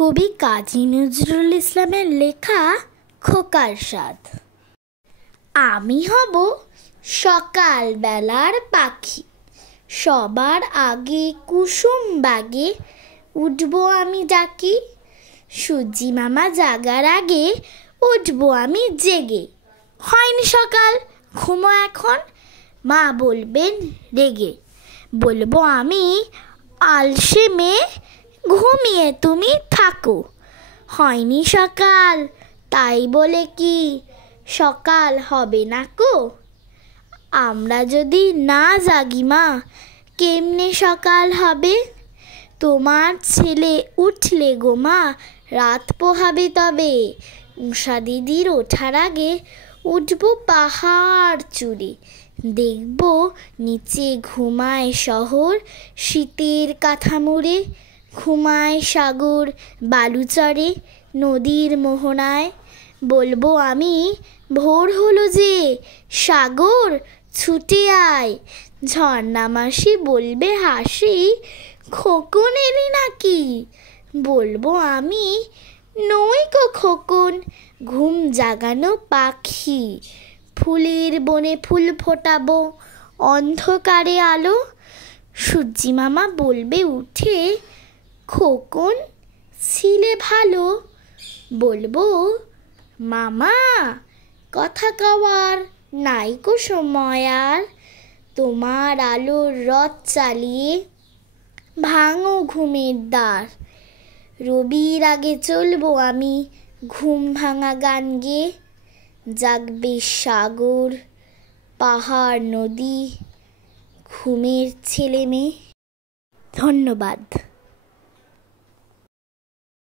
কবি কাজী নজরুল ইসলামের লেখা খোকার সাধ। আমি হব সকালবেলার পাখি, সবার আগে কুসুম বাগে উঠবো আমি ডাকি। সূর্যি মামা জাগার আগে উঠবো আমি জেগে। হয়নি সকাল, ঘুমো এখন, মা বলবেন রেগে। বলবো আমি আলসে মেয়ে, ঘুমিয়ে তুমি থাকো। হয়নি সকাল, তাই বলে কি সকাল হবে না কো? আমরা যদি না জাগি মা, কেমনে সকাল হবে? তোমার ছেলে উঠলে গো মা, রাত পোহাবে তবে। উষা দিদির ওঠার আগে উঠবো পাহাড় চূড়ে। দেখব নিচে ঘুমায় শহর শীতের কাঁথা মুড়ে। ঘুমায় সাগর বালুচরে নদীর মোহনায়। বলবো আমি ভোর হলো যে, সাগর ছুটে আয়। ঝর্ণা মাসি বলবে হাসি, খোকন এলি নাকি? বলবো আমি নই গো খোকন, ঘুম জাগানো পাখি। ফুলের বনে ফুল ফোটাবো অন্ধকারে আলো। সূর্যি মামা বলবে উঠে, খোকন ছিলে ভালো। বলবো মামা কথা কওয়ার নাই কো সময় আর। তোমার আলোর রথ চালিয়ে ভাঙো ঘুমের দ্বার। রবির আগে চলবো আমি ঘুম ভাঙা গান গেয়ে। জাগবে সাগর পাহাড় নদী, ঘুমের ছেলে মেয়ে। ধন্যবাদ।